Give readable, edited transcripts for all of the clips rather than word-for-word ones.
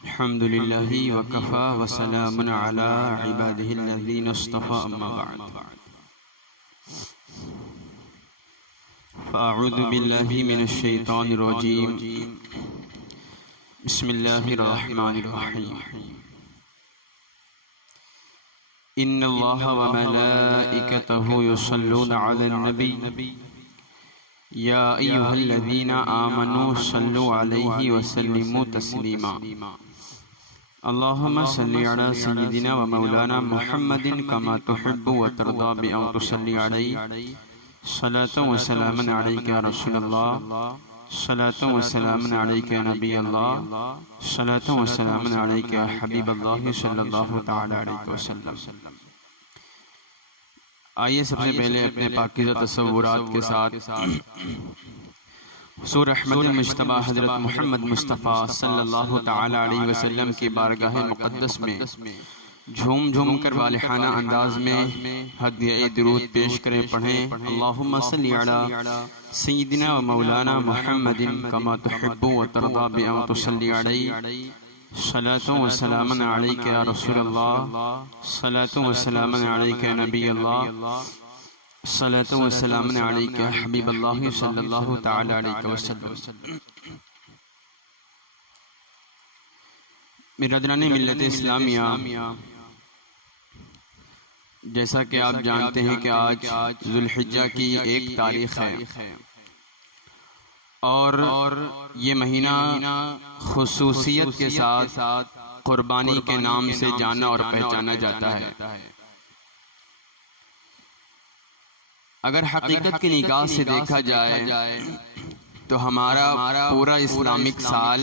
الحمد لله وكفى وسلام على عباده الذين اصطفى أما بعد فأعوذ بالله من الشيطان الرجيم بسم الله الرحمن الرحيم إن الله وملائكته يصلون على النبي يا أيها الذين آمنوا صلوا عليه وسلموا تسليما اللهم صل على سيدنا ومولانا محمد كما تحب وترضى بأن تصلي عليه صلاة وسلاما عليك يا رسول الله صلاة وسلاما عليك يا نبي الله صلاة وسلاما عليك يا حبيب الله صلی اللہ تعالی علیہ وسلم۔ آئیے سب سے پہلے اپنے پاکیزہ تصورات کے ساتھ حضور احمد المجتبی حضرت محمد مصطفیٰ صلی اللہ تعالی علیہ وسلم کی بارگاہ مقدس میں جھوم جھوم کر والہانہ انداز میں ہدیہ درود پیش کریں، پڑھیں اللہم صلی علی سیدنا و مولانا محمد کما تحب و ترضى بأن تصلی علیہ صلاة و سلاما علیک یا رسول اللہ صلاة و سلاما علیک یا نبی اللہ صلاة و سلاما علیک یا حبیب اللہ صلی اللہ تعالی علیہ وسلم۔ برادران ملت اسلامیہ، جیسا کہ آپ جانتے ہیں کہ آج ذو الحجہ کی 1 تاریخ ہے اور یہ مہینہ خصوصیت کے ساتھ قربانی کے نام سے جانا اور پہچانا جاتا ہے۔ اگر حقیقت کی نگاہ سے دیکھا جائے تو ہمارا پورا اسلامک سال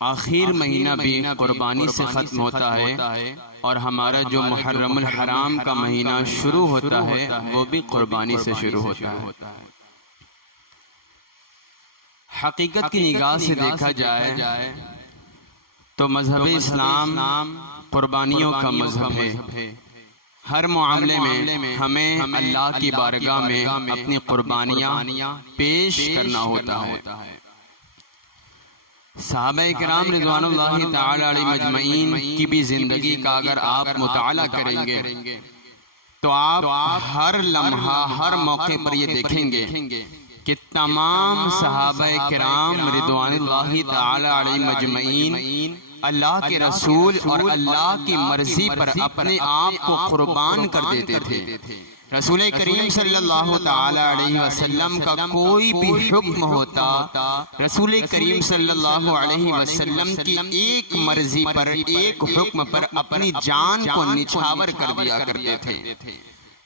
آخر مہینہ بھی قربانی سے ختم ہوتا ہے اور ہمارا جو محرم الحرام کا مہینہ شروع ہوتا ہے وہ بھی قربانی سے شروع ہوتا ہے۔ حقیقت کی نگاہ سے دیکھا جائے تو مذہب اسلام قربانیوں کا مذہب ہے۔ ہر معاملے میں ہمیں اللہ کی بارگاہ میں اپنی قربانیاں پیش کرنا ہوتا ہے۔ صحابہ کرام رضوان اللہ تعالی علیہ مجمعین کی بھی زندگی کا اگر آپ مطالعہ کریں گے تو آپ ہر لمحہ ہر موقع پر یہ دیکھیں گے کہ تمام صحابہ کرام رضوان اللہ تعالی علیہ مجمعین اللہ کے رسول اور اللہ کی مرضی پر اپنے آپ کو قربان کر دیتے تھے۔ رسول کریم صلی اللہ تعالی علیہ وسلم کا کوئی بھی حکم ہوتا، رسول کریم صلی اللہ علیہ وسلم کی ایک مرضی پر، ایک حکم پر اپنی جان کو نچھاور کر دیا کرتے تھے۔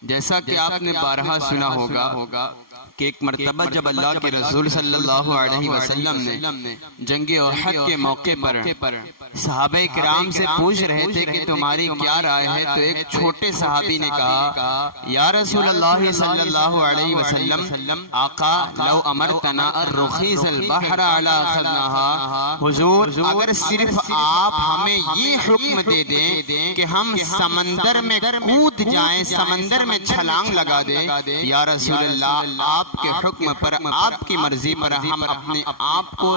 جیسا کہ آپ نے بارہا سنا ہوگا کہ ایک مرتبہ جب اللہ کے رسول صلی اللہ علیہ وسلم نے جنگ احد کے موقع پر صحابہ کرام سے پوچھ رہے تھے کہ تمہاری کیا رائے ہے، تو ایک چھوٹے صحابی نے کہا یا رسول اللہ صلی اللہ علیہ وسلم آقا لو امرتنا الرخیز البحر علی اخذناها، حضور اگر صرف آپ ہمیں یہ حکم دے دیں کہ ہم سمندر میں کود جائیں، سمندر میں چھلانگ لگا دیں، یا رسول اللہ آپ کے حکم پر، آپ کی مرضی پر ہم اپنے آپ کو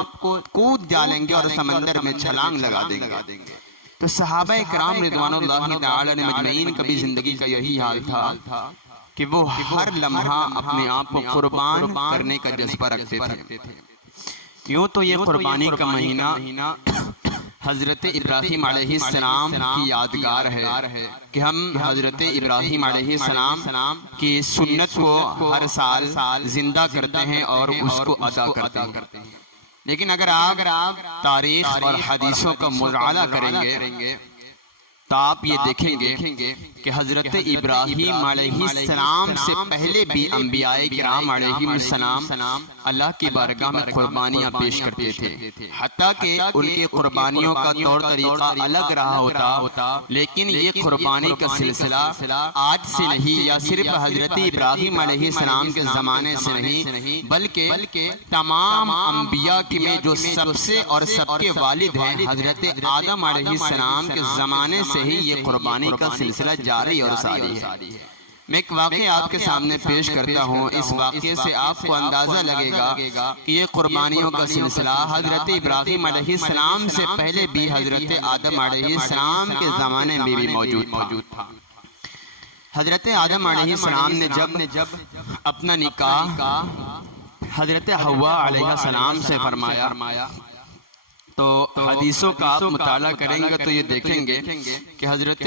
کود ڈالیں گے اور سمندر میں چھلانگ لگا دیں گے۔ تو صحابہ کرام رضوان اللہ تعالی علیہ مجمعین کا بھی زندگی کا یہی حال تھا کہ وہ ہر لمحہ اپنے آپ کو قربان کرنے کا جذبہ رکھتے تھے۔ یوں تو یہ قربانی کا مہینہ حضرت ابراہیم علیہ السلام کی یادگار ہے کہ ہم حضرت ابراہیم علیہ السلام کی سنت کو ہر سال زندہ کرتے ہیں اور اس کو ادا کرتے ہیں۔ لیکن اگر آپ تاریخ اور حدیثوں کا مطالعہ کریں گے تو آپ یہ دیکھیں گے کہ حضرت ابراہیم علیہ السلام سے پہلے بھی انبیاء کرام علیہ السلام اللہ کی بارگاہ میں قربانیاں پیش کرتے تھے، حتیٰ کہ ان کی قربانیوں کا طور طریقہ الگ رہا ہوتا، لیکن یہ قربانی کا سلسلہ آج سے نہیں یا صرف حضرت ابراہیم علیہ السلام کے زمانے سے نہیں، بلکہ تمام انبیاء میں جو سب سے اور سب کے والد ہیں حضرت آدم علیہ السلام کے زمانے سے ہی یہ قربانی کا سلسلہ جاری اور ساری ہے۔ میں ایک واقعہ آپ کے سامنے پیش کرتا ہوں. اس واقعے سے آپ کو اندازہ لگے گا کہ یہ قربانیوں کا سلسلہ حضرت ابراہیم علیہ السلام سے پہلے بھی حضرت آدم علیہ السلام کے زمانے میں بھی موجود تھا. حضرت آدم علیہ السلام نے جب اپنا نکاح حضرت حوا علیہ السلام سے فرمایا تو حدیثوں کا آپ مطالعہ کریں گے تو یہ دیکھیں گے کہ حضرت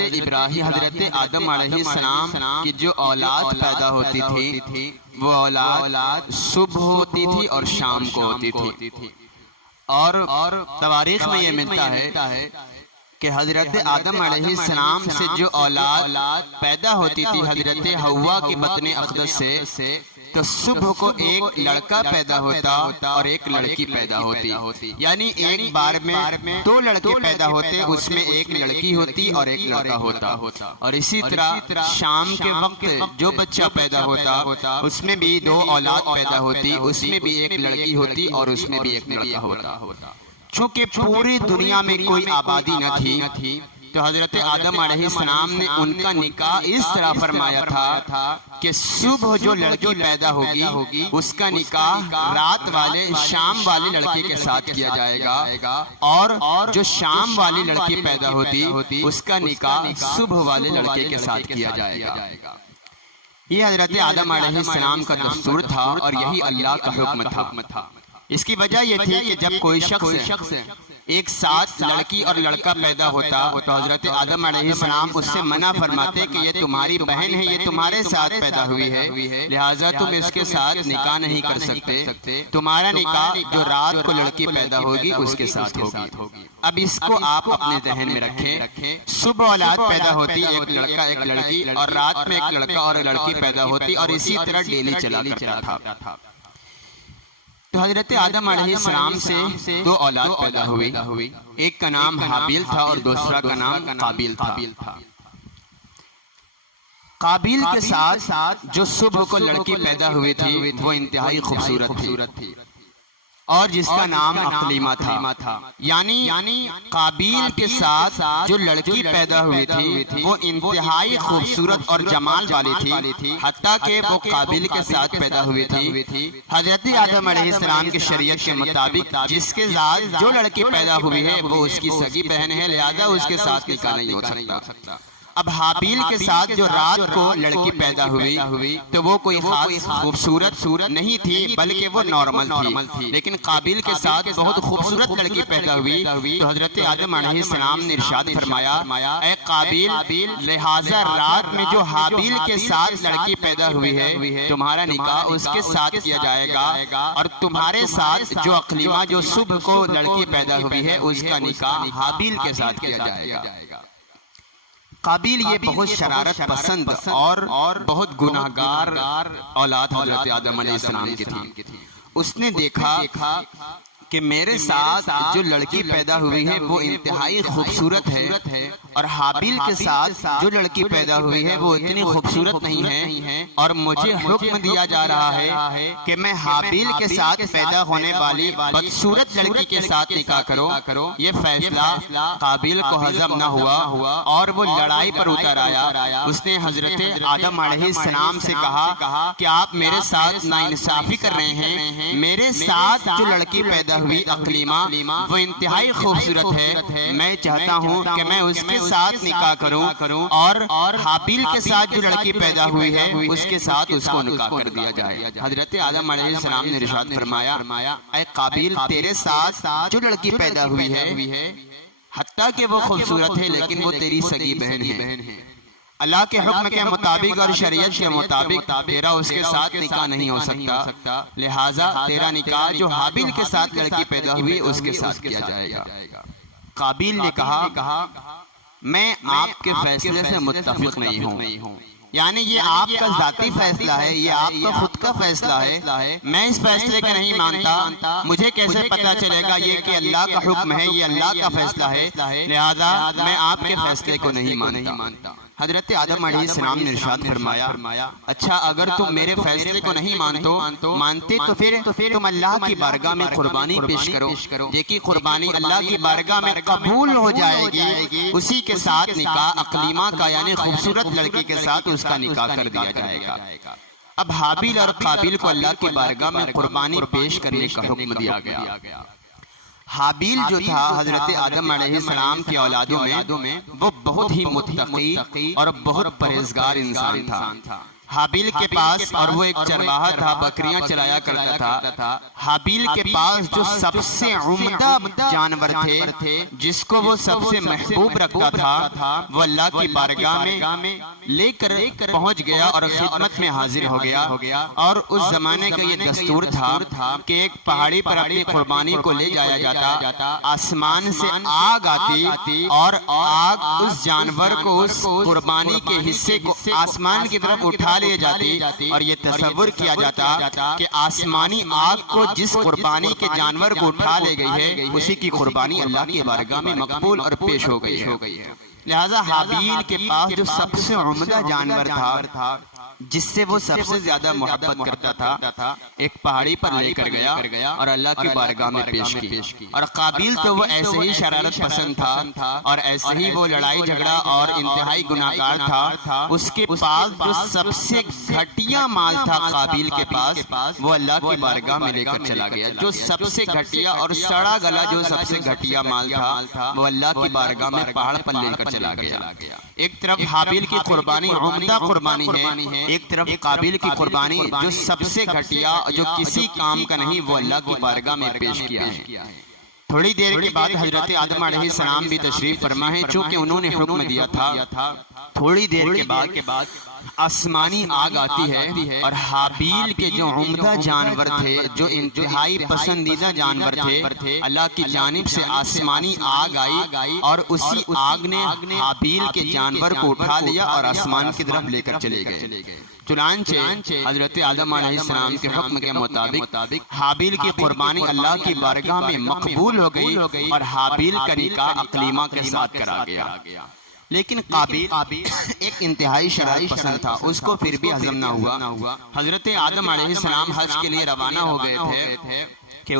آدم علیہ السلام کی جو اولاد پیدا ہوتی تھی وہ اولاد صبح ہوتی تھی اور شام کو ہوتی تھی. اور تواریخ میں یہ ملتا ہے کہ حضرت آدم علیہ السلام سے جو اولاد پیدا ہوتی تھی حضرت حوا کی بطن اقدس سے تو صبح کو ایک لڑکا پیدا ہوتا اور ایک لڑکی پیدا ہوتی. یعنی ایک بار میں 2 لڑکے پیدا ہوتے، اس میں ایک لڑکی ہوتی اور ایک لڑکا ہوتا. اور اسی طرح شام کے وقت جو بچہ پیدا ہوتا اس میں بھی 2 اولاد پیدا ہوتی، اس میں بھی ایک لڑکی ہوتی اور اس میں بھی ایک لڑکا ہوتا. چونکہ پوری دنیا میں کوئی آبادی نہ تھی تو حضرت آدم علیہ السلام نے ان کا نکاح اس طرح فرمایا تھا کہ صبح جو لڑکی پیدا ہوگی اس کا نکاح رات والے شام والی لڑکی کے ساتھ کیا جائے گا، اور جو شام والی لڑکی پیدا ہوتی اس کا نکاح صبح والے لڑکے کے ساتھ کیا جائے گا. یہ حضرت آدم علیہ السلام کا دستور تھا اور یہی اللہ کا حکم تھا. اس کی وجہ یہ تھی کہ جب کوئی شخص ایک ساتھ لڑکی اور لڑکا پیدا ہوتا تو حضرت آدم علیہ السلام اس سے منع فرماتے کہ یہ تمہاری بہن ہے، یہ تمہارے ساتھ پیدا ہوئی ہے، لہٰذا تم اس کے ساتھ نکاح نہیں کر سکتے، تمہارا نکاح جو رات کو لڑکی پیدا ہوگی اس کے ساتھ ہوگی. اب اس کو آپ اپنے ذہن میں رکھیں. صبح اولاد پیدا ہوتی، ایک لڑکا ایک لڑکی، اور رات میں ایک لڑکا اور لڑکی پیدا ہوتی، اور اسی طرح ڈیلی چلا کرتا تھا. تو حضرت آدم علیہ السلام سے 2 اولاد پیدا ہوئی، ایک کا نام حابیل تھا اور دوسرا کا نام قابیل تھا. قابیل کے ساتھ جو صبح کو لڑکی پیدا ہوئی تھی وہ انتہائی خوبصورت تھی اور جس کا نام اقلیمہ تھا. یعنی قابیل کے ساتھ جو لڑکی پیدا ہوئی تھی وہ انتہائی خوبصورت اور جمال والی تھی، حتیٰ کہ وہ قابیل کے ساتھ پیدا ہوئی تھی. حضرت آدم علیہ السلام کی شریعت کے مطابق جس کے ساتھ جو لڑکی پیدا ہوئی ہے وہ اس کی سگی بہن ہے، لہذا اس کے ساتھ نکاح نہیں ہو سکتا. اب حابیل کے ساتھ جو رات کو لڑکی پیدا ہوئی تو وہ کوئی خاص خوبصورت نہیں تھی بلکہ وہ نارمل تھی، لیکن قابیل کے ساتھ بہت خوبصورت لڑکی پیدا ہوئی تو حضرت آدم علیہ السلام نے ارشاد فرمایا اے قابیل، لہٰذا رات میں جو حابیل کے ساتھ لڑکی پیدا ہوئی ہے تمہارا نکاح اس کے ساتھ کیا جائے گا، اور تمہارے ساتھ جو اقلیمہ جو صبح کو لڑکی پیدا ہوئی ہے اس کا نکاح حابیل کے ساتھ کیا جائے گا. قابیل یہ بہت شرارت پسند اور بہت گناہگار اولاد حضرت آدم علیہ السلام کی تھی. اس نے دیکھا کہ میرے ساتھ جو لڑکی پیدا ہوئی ہے وہ انتہائی خوبصورت ہے اور حابیل کے ساتھ جو لڑکی پیدا ہوئی ہے وہ اتنی خوبصورت نہیں ہے، اور مجھے حکم دیا جا رہا ہے کہ میں حابیل کے ساتھ پیدا ہونے والی بدصورت لڑکی کے ساتھ نکاح کرو. یہ فیصلہ قابیل کو ہضم نہ ہوا اور وہ لڑائی پر اتر آیا. اس نے حضرت آدم علیہ السلام سے کہا کہ آپ میرے ساتھ ناانصافی کر رہے ہیں، میرے ساتھ جو لڑکی پیدا ہوئی اقلیمہ وہ انتہائی خوبصورت ہے، میں چاہتا ہوں کہ میں اس کے ساتھ نکاح کروں اور حابیل کے ساتھ جو لڑکی پیدا ہوئی ہے اس کے ساتھ اس کو نکاح کر دیا جائے. حضرت آدم علیہ السلام نے ارشاد فرمایا اے قابیل، تیرے ساتھ جو لڑکی پیدا ہوئی ہے حتیٰ کہ وہ خوبصورت ہے لیکن وہ تیری سگی بہن ہے. اللہ کے حکم کے مطابق اور شریعت کے مطابق تیرا اس کے ساتھ نکاح نہیں ہو سکتا، لہٰذا تیرا نکاح جو حابیل کے ساتھ لڑکی پیدا ہوئی اس کے ساتھ کیا جائے گا. قابیل نے کہا میں آپ کے فیصلے سے متفق نہیں ہوں، یعنی یہ آپ کا ذاتی فیصلہ ہے، یہ آپ کا خود کا فیصلہ ہے، میں اس فیصلے کا نہیں مانتا. مجھے کیسے پتا چلے گا یہ کہ اللہ کا حکم ہے، یہ اللہ کا فیصلہ ہے، لہذا میں آپ کے فیصلے کو نہیں مانتا. حضرت آدم علیہ السلام نے ارشاد فرمایا اچھا اگر تم میرے فیصلے کو نہیں مانتے تو پھر تم اللہ کی بارگاہ میں قربانی پیش کرو، دیکھیے قربانی اللہ کی بارگاہ میں قبول ہو جائے گی، اسی کے ساتھ نکاح اقلیمہ کا یعنی خوبصورت لڑکی کے ساتھ اس کا نکاح کر دیا جائے گا۔ اب حابیل اور قابیل کو اللہ کی بارگاہ میں قربانی پیش کرنے کا حکم دیا گیا۔ حابیل جو تھا حضرت آدم علیہ السلام کی اولادوں میں وہ بہت ہی متقی اور بہت پرہیزگار انسان تھا۔ حابیل کے پاس، اور وہ ایک چرواہا تھا، بکریاں چلایا کرتا تھا، حابیل کے پاس جو سب سے عمدہ جانور تھے جس کو وہ سب سے محبوب رکھتا تھا وہ اللہ کی بارگاہ میں لے کر پہنچ گیا اور خدمت میں حاضر ہو گیا۔ اور اس زمانے کا یہ دستور تھا کہ ایک پہاڑی پر اپنی قربانی کو لے جایا جاتا، آسمان سے آگ آتی اور آگ اس جانور کو، اس قربانی کے حصے کو آسمان کی طرف اٹھا لے جاتی، اور یہ تصور کیا جاتا کہ آسمانی آگ کو جس قربانی کے جانور کو اٹھا لے گئی ہے اسی کی قربانی اللہ کی بارگاہ میں مقبول اور پیش ہو گئی ہے۔ لہذا حابیل کے پاس جو سب سے عمدہ جانور تھا جس سے وہ سب سے زیادہ محبت کرتا تھا، ایک پہاڑی پر لے کر گیا اور اللہ کی بارگاہ میں پیش کی۔ اور قابیل تو وہ ایسے ہی شرارت پسند تھا اور ایسے ہی وہ لڑائی جھگڑا اور انتہائی گناہگار تھا، اس کے پاس جو سب سے گھٹیا مال تھا قابیل کے پاس وہ اللہ کی بارگاہ میں لے کر چلا گیا۔ جو سب سے گھٹیا اور سڑا گلا جو سب سے گھٹیا مال تھا وہ اللہ کی بارگاہ میں پہاڑ پر لے کر چلا گیا۔ ایک طرف حابیل کی قربانی عمدہ قربانی ہے، ایک طرف قابیل کی قربانی جو سب سے گھٹیا جو کسی کام کا نہیں وہ اللہ کی بارگاہ میں پیش کیا ہے۔ تھوڑی دیر کے بعد حضرت آدم علیہ السلام بھی تشریف فرما ہے، چونکہ انہوں نے حکم دیا تھا۔ تھوڑی دیر کے بعد آسمانی آگ آتی ہے اور حابیل کے جو عمدہ جانور تھے، جو انتہائی پسندیدہ جانور تھے، اللہ کی جانب سے آسمانی آگ آئی اور اسی آگ نے حابیل کے جانور کو اٹھا لیا اور آسمان کی طرف لے کر چلے گئے۔ چنانچہ حضرت آدم علیہ السلام کے حکم کے مطابق حابیل کی قربانی اللہ کی بارگاہ میں مقبول ہو گئی اور حابیل کا نکاح اقلیمہ کے ساتھ کرا گیا۔ لیکن قابیل ایک انتہائی شرارت پسند تھا، اس کو پھر بھی ہضم نہ ہوا۔ حضرت آدم علیہ السلام حج کے لیے روانہ ہو گئے تھے کہ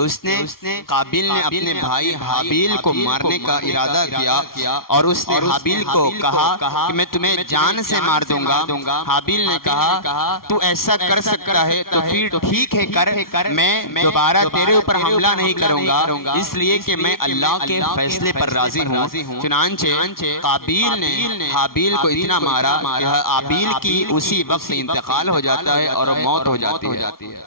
قابیل نے اپنے بھائی حابیل کو مارنے کا ارادہ کیا اور اس نے حابیل کو کہا کہ میں تمہیں جان سے مار دوں گا۔ حابیل نے کہا تو ایسا کر سکتا ہے تو پھر ٹھیک ہے کر، میں دوبارہ تیرے اوپر حملہ نہیں کروں گا، اس لیے کہ میں اللہ کے فیصلے پر راضی ہوں۔ چنانچہ قابیل نے حابیل کو اتنا مارا کہ حابیل کی اسی وقت انتقال ہو جاتا ہے اور موت ہو جاتی ہے۔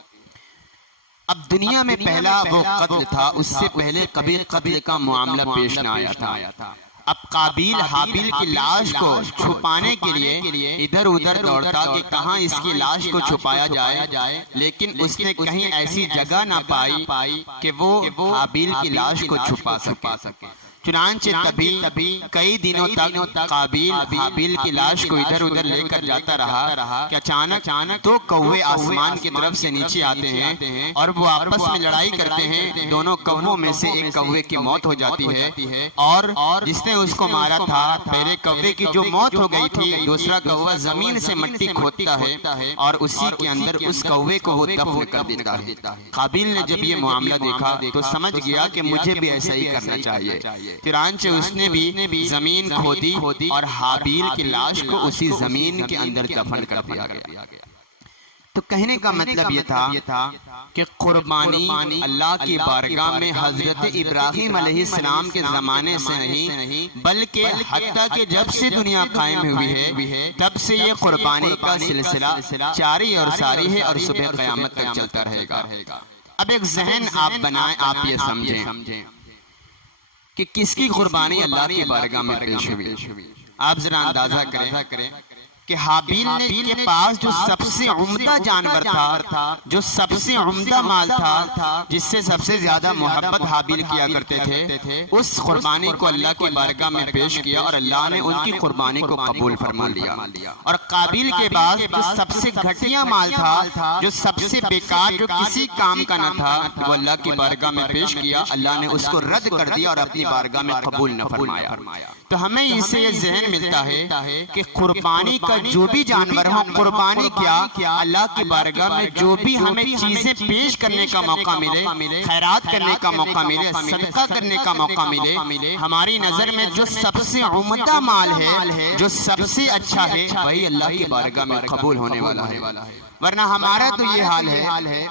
اب دنیا میں پہلا وہ قتل تھا، اس سے پہلے کبھی قتل کا معاملہ پیش نہ آیا تھا۔ اب قابیل حابیل کی لاش کو چھپانے کے لیے ادھر ادھر دوڑتا کہ کہاں اس کی لاش کو چھپایا جائے، لیکن اس نے کہیں ایسی جگہ نہ پائی کہ وہ حابیل کی لاش کو چھپا سکے۔ چنانچہ تبھی کئی دنوں تک قابیل حابیل کی لاش کو ادھر ادھر لے کر جاتا رہا کہ اچانک دو کوے آسمان کی طرف سے نیچے آتے ہیں اور وہ آپس میں لڑائی کرتے ہیں۔ دونوں کووں میں سے ایک کوے کی موت ہو جاتی ہے اور جس نے اس کو مارا تھا پہلے کوے کی جو موت ہو گئی تھی، دوسرا کوا زمین سے مٹی کھودتا ہے اور اسی کے اندر اس کوے کو وہ دفن کر دیتا ہے۔ قابیل نے جب یہ معاملہ دیکھا تو سمجھ گیا کہ مجھے بھی ایسا ہی کرنا چاہیے، چنانچہ اس نے بھی زمین کھودی اور حابیل کی لاش کو اسی زمین کے اندر دفن کر دیا گیا۔ تو کہنے کا مطلب یہ تھا کہ قربانی اللہ کی بارگاہ میں حضرت ابراہیم علیہ السلام کے زمانے سے نہیں بلکہ حتیٰ کہ جب سے دنیا قائم ہوئی ہے تب سے یہ قربانی کا سلسلہ جاری اور ساری ہے اور صبح قیامت تک چلتا رہے گا۔ اب ایک ذہن آپ بنائیں، آپ یہ سمجھیں کہ کس کی قربانی اللہ کی بارگاہ میں پیش ہوئی۔ آپ ذرا اندازہ کریں کہ حابیل کے پاس جو سب سے عمدہ جانور تھا، جو سب سے عمدہ مال تھا، جس سے سب سے زیادہ محبت حابیل کیا کرتے تھے، اس قربانی کو اللہ کی بارگاہ میں پیش کیا اور اللہ نے ان کی قربانی کو قبول فرما لیا۔ اور قابیل کے پاس جو سب سے گھٹیا مال تھا، جو سب سے بیکار، جو کسی کام کا نہ تھا، وہ اللہ کی بارگاہ میں پیش کیا، اللہ نے اس کو رد کر دیا اور اپنی بارگاہ میں قبول نہ فرمایا۔ تو ہمیں اس سے یہ ذہن ملتا ہے کہ قربانی کا جو بھی جانور ہو، قربانی کیا اللہ کی بارگاہ میں جو بھی ہمیں چیزیں پیش کرنے کا موقع ملے، خیرات کرنے کا موقع ملے، صدقہ کرنے کا موقع ملے، ہماری نظر میں جو سب سے عمدہ مال ہے، جو سب سے اچھا ہے، وہی اللہ کی بارگاہ میں قبول ہونے والا ہے۔ ورنہ ہمارا تو یہ حال ہے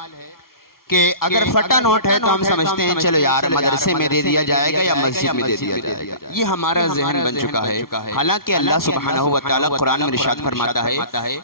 کہ اگر پھٹا نوٹ ہے تو ہم سمجھتے ہیں چلو یار مدرسے میں دے دیا جائے گا یا مسجد میں دے دیا جائے گا، یہ ہمارا ذہن بن چکا ہے۔ حالانکہ اللہ سبحانہ وتعالی قرآن میں ارشاد فرماتا ہے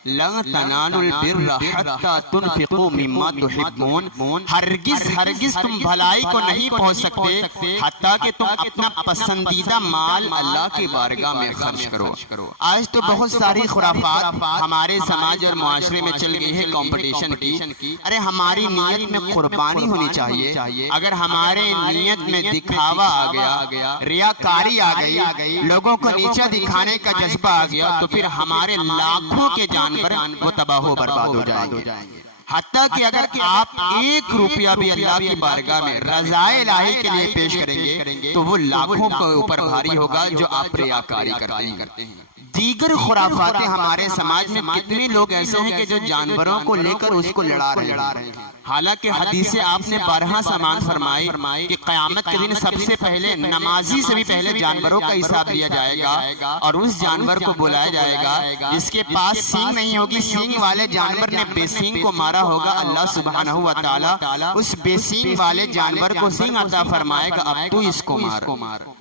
لَن تَنَالُوا الْبِرَّ حَتَّى تُنْفِقُوا مِمَّا تُحِبُّونَ، ہرگز تم بھلائی کو نہیں پہنچ سکتے حتیٰ کہ تم اپنا پسندیدہ مال اللہ کی بارگاہ میں خرچ کرو۔ آج تو بہت ساری خرافات ہمارے سماج اور معاشرے میں چل گئی ہے کمپٹیشن کی۔ ارے ہماری نیت میں قربانی ہونی چاہیے، اگر ہمارے نیت میں دکھاوا آ گیا، ریاکاری آ گئی، لوگوں کو نیچا دکھانے کا جذبہ آ گیا، تو پھر ہمارے لاکھوں کے جانور وہ تباہ و برباد ہو جائیں گے۔ حتیٰ کہ اگر آپ 1 روپیہ بھی اللہ کی بارگاہ میں رضائے الہی کے لیے پیش کریں گے تو وہ لاکھوں کے اوپر بھاری ہوگا جو آپ ریاکاری کرتے ہیں۔ دیگر خرافات ہمارے سماج میں کتنے لوگ ایسے ہیں کہ جو جانوروں کو لے کر اس کو لڑا رہے ہیں۔ حالانکہ حدیث آپ نے 12 سامان فرمائی کہ قیامت کے دن سب سے پہلے نمازی سے بھی پہلے جانوروں کا حساب لیا جائے گا اور اس جانور کو بلایا جائے گا جس کے پاس سینگ نہیں ہوگی، سینگ والے جانور نے بے سینگ کو مارا ہوگا، اللہ سبحانہ و تعالی اس بے سینگ والے جانور کو سینگ عطا فرمائے گا، اب تو اس کو مار۔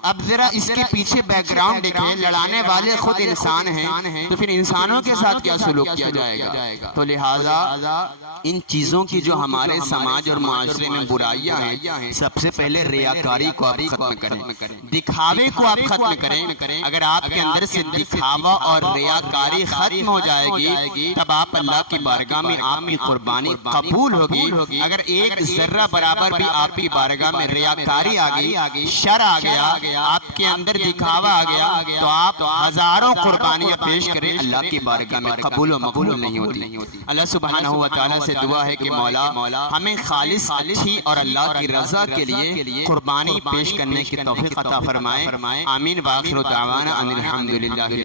اب ذرا اس کے پیچھے بیک گراؤنڈ دیکھیں، لڑانے والے خود انسان ہیں تو پھر انسانوں کے ساتھ کیا سلوک کیا جائے گا؟ تو لہٰذا ان چیزوں کی جو ہمارے سماج اور معاشرے میں برائیاں ہیں، سب سے پہلے ریاکاری کو آپ ختم کریں، دکھاوے کو آپ ختم کریں۔ اگر آپ کے اندر سے دکھاوا اور ریاکاری ختم ہو جائے گی تب آپ اللہ کی بارگاہ میں آپ کی قربانی قبول ہوگی۔ اگر ایک ذرہ برابر بھی آپ کی بارگاہ میں ریاکاری آ گئی، شر آ گیا، آپ کے اندر دکھاوا آ گیا، تو آپ ہزاروں قربانیاں پیش کریں، اللہ کی بارگاہ میں قبول و مقبول نہیں ہوتی۔ اللہ سبحانہ و تعالیٰ سے دعا ہے کہ مولا ہمیں خالص اچھی اور اللہ کی رضا کے لیے قربانی پیش کرنے کی توفیق عطا فرمائے۔ آمین۔ وآخر دعوانا ان الحمدللہ۔